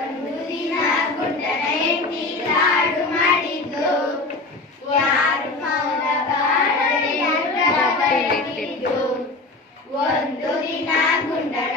ಒಂದು ದಿನ ಗುಂಡನಿ ಲಾಡು ಮಾಡಿದ್ದು ಯಾರು ಒಂದು ದಿನ ಗುಂಡನ